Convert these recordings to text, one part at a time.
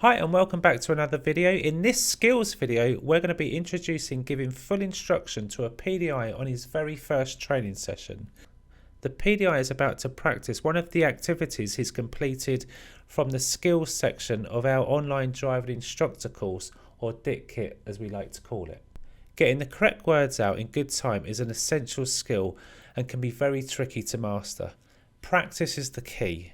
Hi and welcome back to another video. In this skills video, we're going to be giving full instruction to a PDI on his very first training session. The PDI is about to practice one of the activities he's completed from the skills section of our online driving instructor course, or DIT Kit as we like to call it. Getting the correct words out in good time is an essential skill and can be very tricky to master. Practice is the key.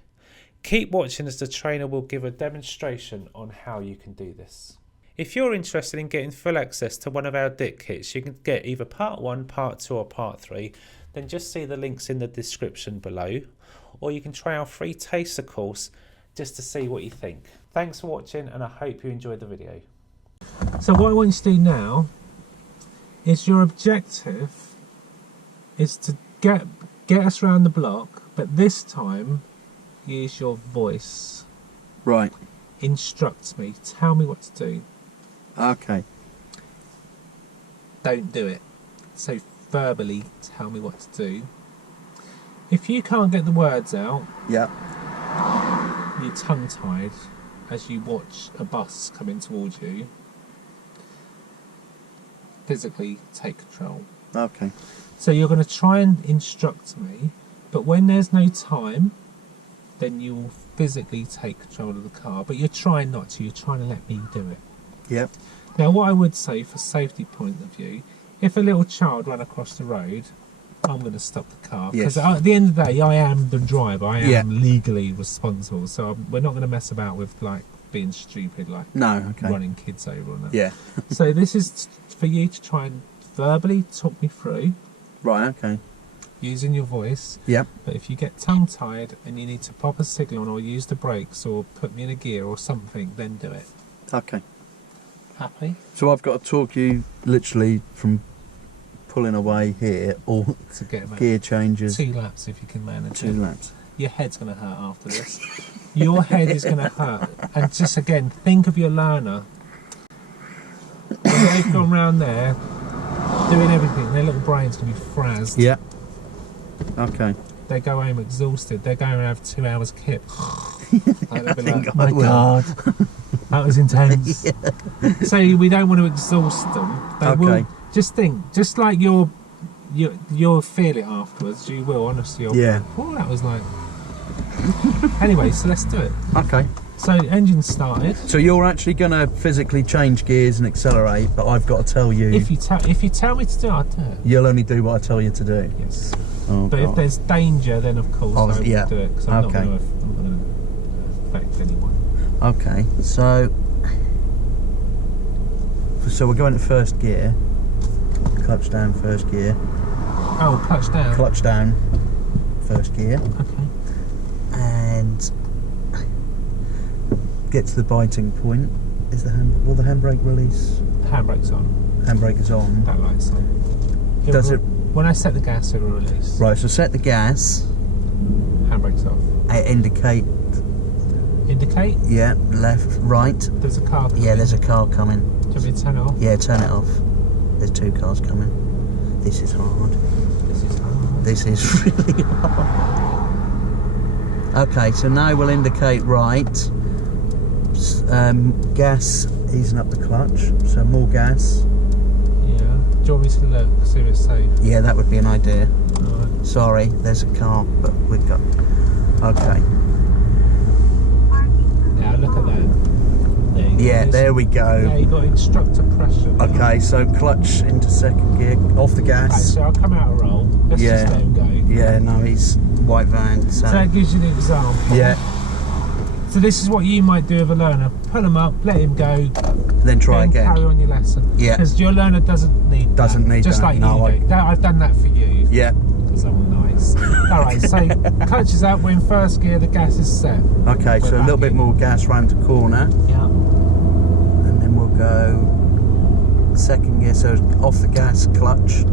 Keep watching as the trainer will give a demonstration on how you can do this. If you're interested in getting full access to one of our DIT kits, you can get either part 1, part 2 or part 3, then just see the links in the description below, or you can try our free taster course just to see what you think. Thanks for watching and I hope you enjoyed the video. So what I want you to do now is your objective is to get us around the block, but this time use your voice. Right. Instruct me. Tell me what to do. Okay. Don't do it. So verbally tell me what to do. If you can't get the words out, Yeah. you're tongue-tied as you watch a bus coming towards you. Physically take control. Okay. So you're going to try and instruct me, but when there's no time, then you will physically take control of the car. But you're trying not to, you're trying to let me do it. Yep. Now what I would say for safety point of view, if a little child ran across the road, I'm going to stop the car. Because at the end of the day, I am the driver, I am legally responsible. So we're not going to mess about with like being stupid, like running kids over on that. Yeah. So this is for you to try and verbally talk me through. Right, okay. Using your voice. Yep. But if you get tongue-tied and you need to pop a signal on or use the brakes or put me in a gear or something, then do it. Okay. Happy? So I've got to talk you literally from pulling away here or To get gear changes. 2 laps if you can manage 2 it. laps. Your head's going to hurt after this. Your head is going to hurt. And just again, think of your learner. When they've gone round there, doing everything, their little brain's going to be frazzed. Yeah. Okay. They go home exhausted. They're going to have 2 hours kip. Like, they'll be like, I my will." God, that was intense. So we don't want to exhaust them. They will, just think, just like you'll feel it afterwards. You will, honestly. Yeah. Oh, that was like. Anyway, so let's do it. Okay. So engine started. So you're actually going to physically change gears and accelerate, but I've got to tell you. If you tell me to do it, I'll do it. You'll only do what I tell you to do. Yes. Oh, but God. if there's danger, then of course I will do it, because I'm not Okay. going to affect anyone. Okay. So we're going to first gear. Clutch down, first gear. Oh, clutch down. Clutch down, first gear. Okay. And get to the biting point. Is will the handbrake release? Handbrake's on. Handbrake is on. That light's on. Does it? When I set the gas, it will release. Right. So set the gas. Handbrake's off. Indicate. Indicate. Yeah. Left. Right. There's a car coming. Yeah. There's a car coming. Do you want me to turn it off? Yeah. Turn it off. There's 2 cars coming. This is hard. This is hard. This is really hard. Okay. So now we'll indicate right. Gas, easing up the clutch, so more gas. Yeah. Do you want me to look, see if it's safe? Yeah, that would be an idea. Alright. Sorry, there's a car, but we've got. Okay. Yeah, look at that. There we go. Yeah, you got instructor pressure. Okay, so clutch into second gear, off the gas. Okay, so I'll come out a roll. Let's just let him go. Yeah, no, he's white van. So that gives you an example. Yeah. So this is what you might do with a learner. Pull him up, let him go. Then try again. Carry on your lesson. Yeah. Because your learner doesn't need that. Just like you do. I've done that for you. Yeah. Because I'm nice. Alright, so clutch is out, we're in first gear, the gas is set. Okay, so a little bit more gas round the corner. Yeah. And then we'll go second gear, so off the gas, clutch,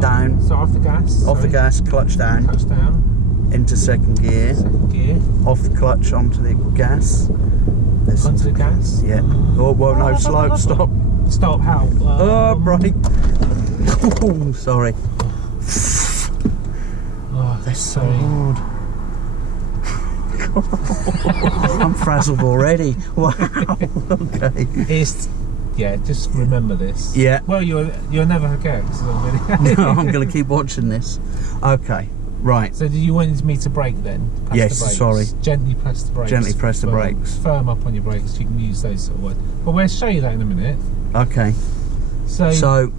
down. So off the gas. Off the gas, clutch down. Clutch down. Into second gear. Second gear. Off the clutch, onto the gas. Onto the gas? Yeah. Oh, well, no, slow, stop. Stop, how? Oh, right. Oh, sorry. Oh, That's so hard. I'm frazzled already. Wow. Okay. Yeah, just remember this. Yeah. Well, you'll never forget. No, I'm going to keep watching this. Okay. Right. So, do you want me to brake then? Press Yes. the brakes. Sorry. Gently press the brakes. Gently press the brakes. Firm up on your brakes. You can use those sort of words. But we'll show you that in a minute. Okay. So, So.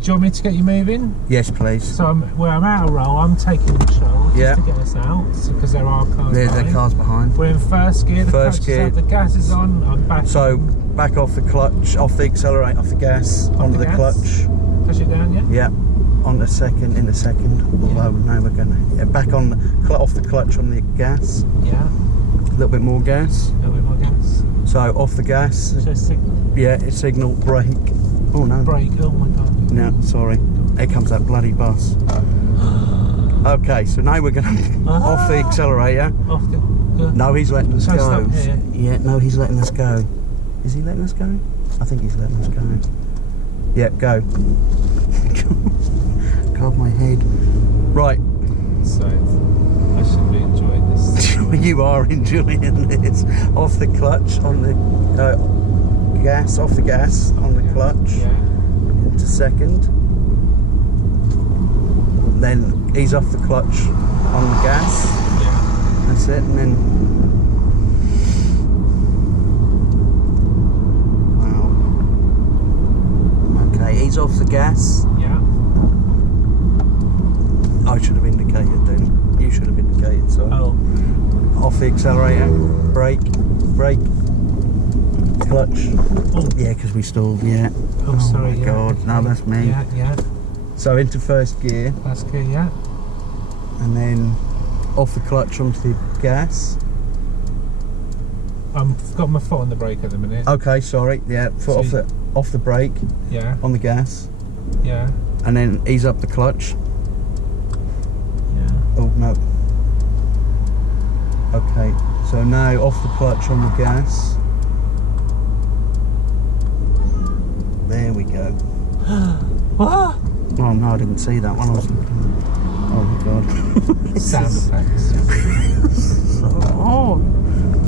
Do you want me to get you moving? Yes, please. So I'm out of roll. I'm taking control just to get us out because there are cars There's behind. the cars behind. We're in first gear. The First gear. the gas is on. I'm back. So back off the clutch, off the accelerator, off the gas, onto the clutch. Push it down, yeah. Yeah. On the second, in the second. Although now we're gonna back on the off the clutch on the gas. Yeah. A little bit more gas. A little bit more gas. So off the gas. So signal. Yeah, it's signal, brake. Oh no. Brake. Oh my god. No, sorry. Here comes that bloody bus. Okay, so now we're gonna off the accelerator. Off the. No, he's letting us So go. stop here. Yeah, no, he's letting us go. Is he letting us go? I think he's letting us go. Yeah, go. God, my head. Right. So I should be enjoying this. You are enjoying this. Off the clutch on the gas. Off the gas on the clutch. Yeah. Into second. Then ease off the clutch on the gas. Yeah. That's it, and then. Wow. Okay, ease off the gas. Yeah. I should have indicated then. You should have indicated, so. Oh. Off the accelerator, brake, clutch. Oh. Yeah, because we stalled, yeah. Oh, sorry. My Yeah. God, no, that's me. Yeah. Yeah. So into first gear, That's good. Yeah. and then off the clutch onto the gas. I've got my foot on the brake at the minute. Okay, sorry, yeah, foot So off the brake, Yeah. on the gas, Yeah. and then ease up the clutch. Yeah. Oh no. Okay, so now off the clutch on the gas. There we go. What? Oh no, I didn't see that one. I was. Oh my God. Sound effects. Oh.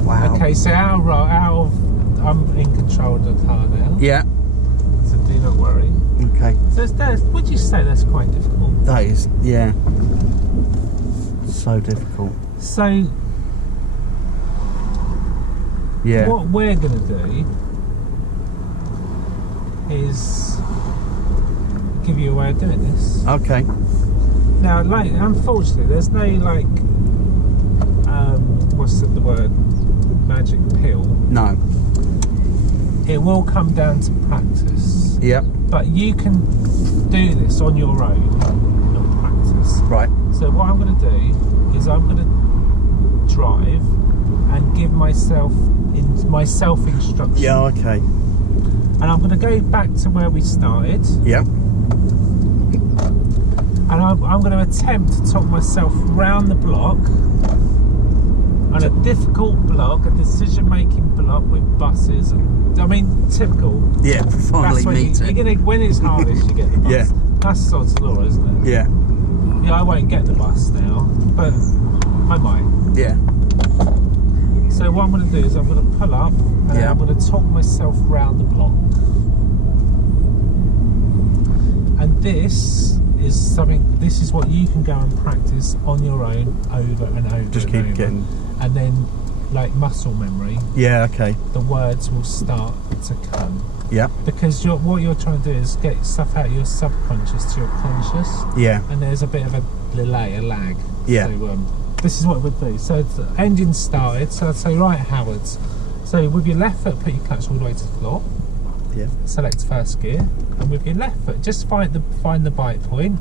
Wow. Okay, so I'm in control of the car now. Yeah. So do not worry. Okay. So would you say that's quite difficult? That is, yeah. So difficult. So Yeah. what we're gonna do is give you a way of doing this. Okay. Now, like, unfortunately, there's no like, what's the word? Magic pill. No. It will come down to practice. Yep. But you can do this on your own, not practice. Right. So what I'm going to do is I'm going to drive and give myself instruction. Yeah. Okay. And I'm going to go back to where we started. Yep. And I'm going to attempt to talk myself round the block on a difficult block, a decision-making block with buses, and I mean typical. Yeah. Finally That's meeting. when it's hardest, you get the bus. Yeah. That's sod's law, isn't it? Yeah. Yeah, I won't get the bus now, but I might. Yeah. So what I'm going to do is I'm going to pull up and Yeah. I'm going to talk myself round the block. And this is what you can go and practice on your own over and over. Just and keep over. getting. And then, like muscle memory, Yeah. Okay. the words will start to come. Yeah. Because what you're trying to do is get stuff out of your subconscious to your conscious. Yeah. And there's a bit of a delay, a lag. Yeah. So this is what we'd do. So the engine started. So I'd say, right, Howard. So with your left foot, put your clutch all the way to the floor. Yeah. Select first gear, and with your left foot, just find the bite point,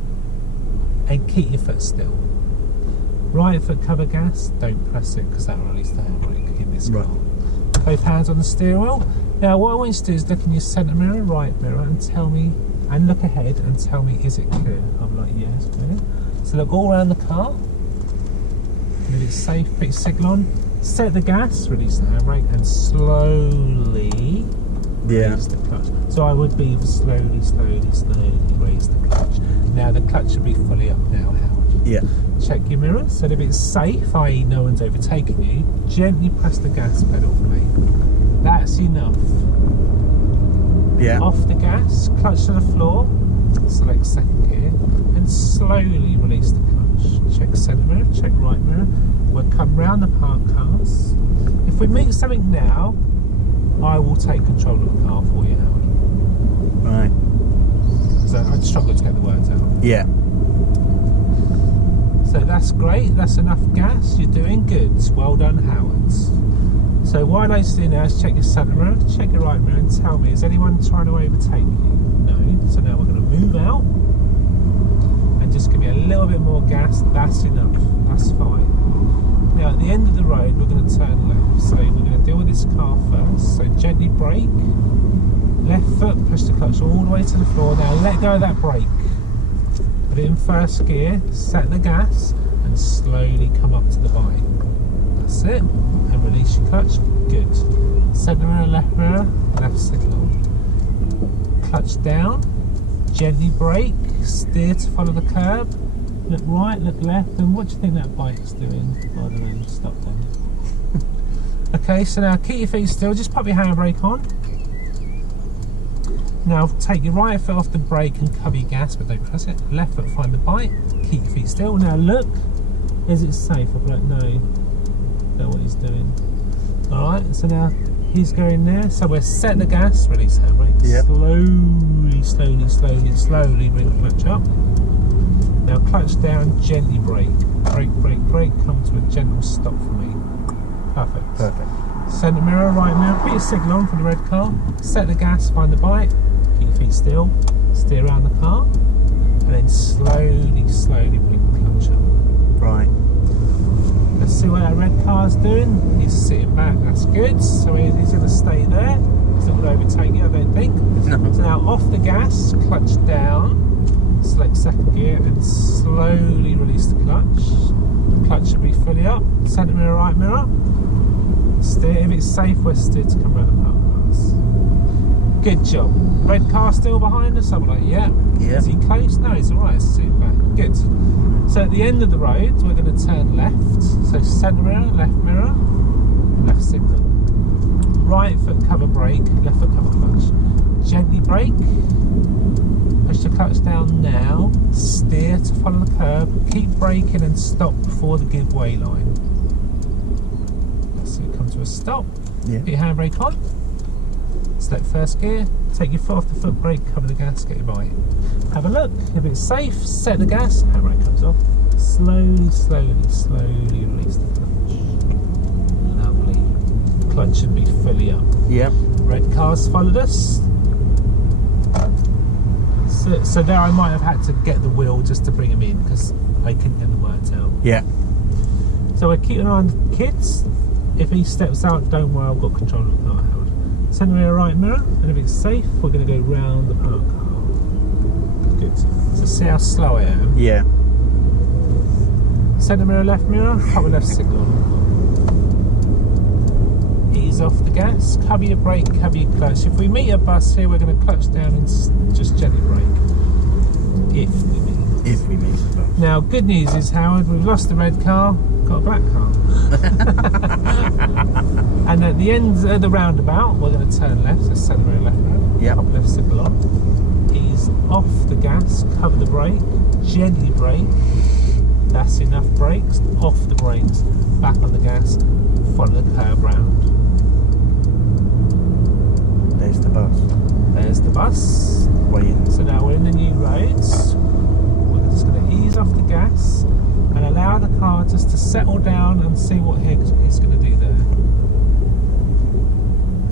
and keep your foot still. Right foot cover gas. Don't press it because that will release the handbrake in this car. Right. Both hands on the steering wheel. Now what I want you to do is look in your centre mirror, right mirror, and tell me, and look ahead and tell me, is it clear? I'm like, yes, clear. So look all around the car. If it's safe, put your signal on. Set the gas, release the handbrake, and slowly release the clutch. So I would be slowly raise the clutch. Now the clutch should be fully up now, Howard. Yeah. Check your mirrors, and if it's safe, i.e. no one's overtaking you, gently press the gas pedal for me. That's enough. Yeah. Off the gas, clutch to the floor, select second gear, and slowly release the clutch. Check centre mirror, check right mirror. We'll come round the parked cars. If we meet something now, I will take control of the car for you, Howard. Right. So I'd struggle to get the words out. Yeah. So that's great, that's enough gas, you're doing good. Well done, Howard. So what I'd like to do now is check your centre mirror, check your right mirror, and tell me, is anyone trying to overtake you? No. So now we're going to move out and just give me a little bit more gas. That's enough, that's fine. Now at the end of the road we're going to turn left, so we're going to deal with this car first. So gently brake, left foot, push the clutch all the way to the floor. Now let go of that brake, put it in first gear, set the gas, and slowly come up to the bike. That's it, and release your clutch. Good. Centre mirror, left signal. Clutch down, gently brake, steer to follow the curb, look right, look left, and what do you think that bike's doing? I don't know, stop then. Okay, so now keep your feet still, just pop your handbrake on. Now take your right foot off the brake and cover your gas, but don't press it. Left foot find the bike, keep your feet still. Now look, is it safe? I'll be like, no. Know what he's doing. Alright, so now he's going there. So we'll set the gas, release handbrake. Yep. Slowly bring the clutch up. Now clutch down, gently brake. Brake, come to a gentle stop for me. Perfect. Perfect. Centre mirror, right mirror, put your signal on for the red car. Set the gas, find the bike, keep your feet still, steer around the car, and then slowly bring the clutch up. Right. Let's see what that red car's doing. He's sitting back, that's good. So he's going to stay there. He's not going to overtake you, I don't think. No. So now off the gas, clutch down, select second gear, and slowly release the clutch. The clutch should be fully up. Centre mirror, right mirror. Steer, if it's safe, we're steered to come around the park cars. Good job. Red car still behind us? I'm like, yeah. Yeah. Is he close? No, he's alright, it's sitting back. Good. So at the end of the road, we're going to turn left. So centre mirror, left signal. Right foot cover brake, left foot cover clutch. Gently brake. Push the clutch down now. Steer to follow the curb. Keep braking and stop before the give way line. So come to a stop. Yeah. Put your handbrake on. Select first gear. Take your foot off the foot brake, cover the gas, get your bike. Have a look. If it's safe, set the gas. Handbrake comes off. Slowly release the clutch. Lovely. Clutch should be fully up. Yep. Red cars followed us. So there I might have had to get the wheel just to bring him in because I couldn't get the words out. Yeah. So we're keeping an eye on the kids. If he steps out, don't worry, I've got control of the car, Howard. Centre mirror, right mirror, and if it's safe, we're going to go round the park car. Good. So see how slow I am? Yeah. Centre mirror, left mirror, pop the left signal on. Ease off the gas, cover your brake, cover your clutch. If we meet a bus here, we're going to clutch down and just gently brake. If we meet a bus. Now, good news is, Howard, we've lost the red car, got a black car. And at the end of the roundabout, we're going to turn left, so centre mirror, left mirror. Yeah. Pop left signal on. Ease off the gas, cover the brake, gently brake. That's enough brakes. Off the brakes, back on the gas, follow the curb round. There's the bus. There's the bus. Waiting. So now we're in the new roads. We're just going to ease off the gas and allow the car just to settle down and see what it's going to do there.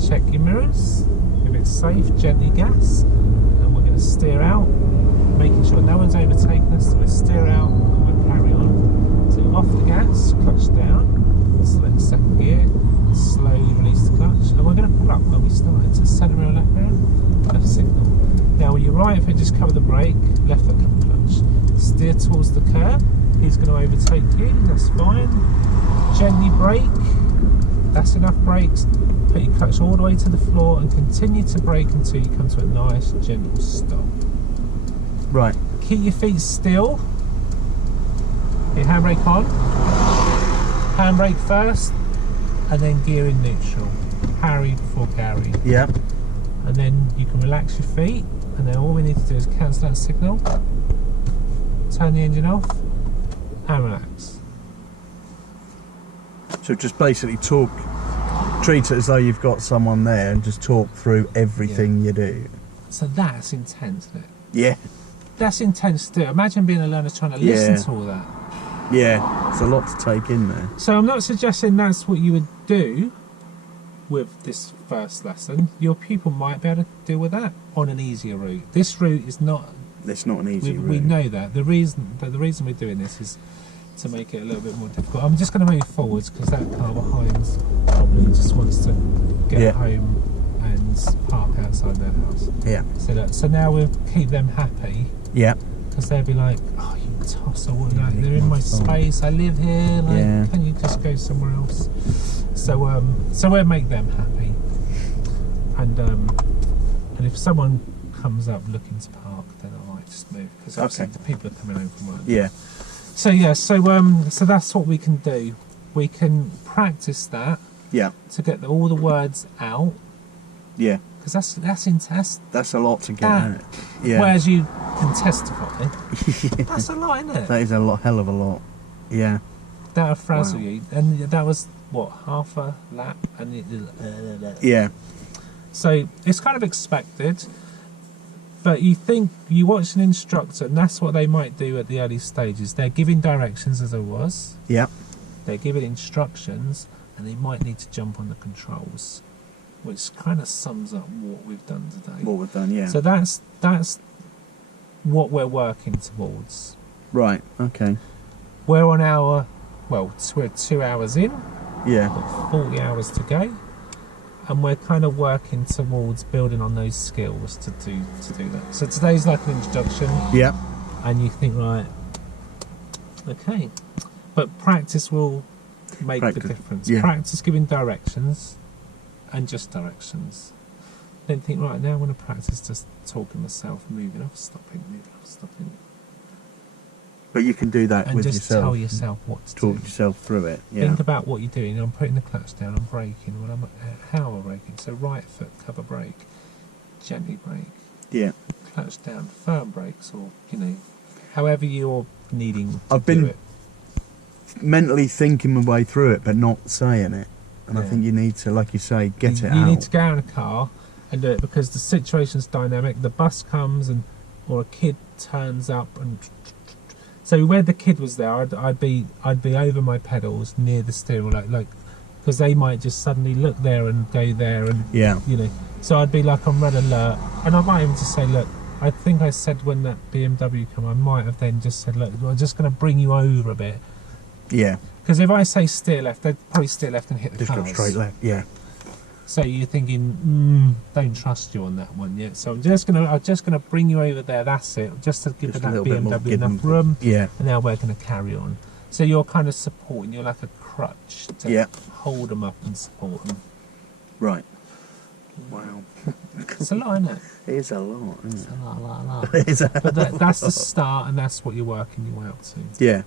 Check your mirrors. If it's safe, gently gas. And we're going to steer out, making sure no one's overtaking us. So we steer out and we'll carry on. So off the gas, clutch down, select second gear, slowly release the clutch. And we're going to pull up where we started. So centre mirror, left signal. Now with your right foot, just cover the brake, left foot cover clutch. Steer towards the curb. He's going to overtake you, that's fine. Gently brake. That's enough brakes. Put your clutch all the way to the floor and continue to brake until you come to a nice gentle stop. right. Keep your feet still. Your handbrake on, handbrake first, and then gear in neutral. Harry before Gary. Yeah. And then you can relax your feet, and then all we need to do is cancel that signal, turn the engine off, and relax. So just basically treat it as though you've got someone there and just talk through everything you do. So that's intense, isn't it? Yeah. That's intense to do. Imagine being a learner trying to listen to all that. Yeah, it's a lot to take in there. So I'm not suggesting that's what you would do with this first lesson. Your pupil might be able to deal with that on an easier route. This route is not. It's not an easy route. We know that. The reason we're doing this is to make it a little bit more difficult. I'm just going to move forwards because that car behind probably just wants to get home and park outside their house. Yeah. So now we'll keep them happy. Yeah. Because they'll be like, oh, you tossle, like, they're in my space, I live here, like, can you just go somewhere else? So we'll make them happy. And if someone comes up looking to park, then I might just move, because obviously the people are coming home from work. Yeah. So so that's what we can do. We can practice that. Yeah. To get all the words out. Yeah. Because that's intense. That's a lot to get out. Yeah. Whereas you can testify. That's a lot, isn't it? That is a lot, hell of a lot. Yeah. That'll frazzle you. And that was, what, half a lap? And yeah. So it's kind of expected. But you watch an instructor, and that's what they might do at the early stages. They're giving directions, as I was. Yeah. They're giving instructions, and they might need to jump on the controls, which kind of sums up what we've done today. What we've done, yeah. So that's what we're working towards. Right. Okay. We're on we're 2 hours in. Yeah. Got 40 hours to go. And we're kind of working towards building on those skills to do that. So today's like an introduction. Yeah. And you think, right, okay. But practice will make the difference. Yeah. Practice giving directions and just directions. Then think, right, now I want to practice just talking myself, moving off, stopping, moving off, stopping. But you can do that and with just yourself. tell yourself what to Talk do. yourself through it. Yeah. Think about what you're doing. I'm putting the clutch down, I'm braking. How am I braking? So right foot, cover brake, gently brake. Yeah. Clutch down, firm brakes, or, however you're needing to I've been do it. mentally thinking my way through it, but not saying it. And I think you need to, like you say, get it out. You need to go out in a car and do it, because the situation's dynamic. The bus comes or a kid turns up, and so where the kid was there, I'd be over my pedals near the steering wheel, like because they might just suddenly look there and go there, and so I'd be like on red alert, and I might even just say, look, I think I said when that BMW come, I might have then just said, look, I'm just going to bring you over a bit. Yeah. Because if I say steer left, they'd probably steer left and hit the cars. Just go straight left. Yeah. So you're thinking, don't trust you on that one yet. So I'm just gonna bring you over there. That's it. Just to give that BMW enough room. Yeah. And now we're gonna carry on. So you're kind of supporting. You're like a crutch to hold them up and support them. Right. Wow. It's a lot, isn't it? It is a lot. Isn't it? It's a lot. It is But that's the start, and that's what you're working your way up to. Yeah.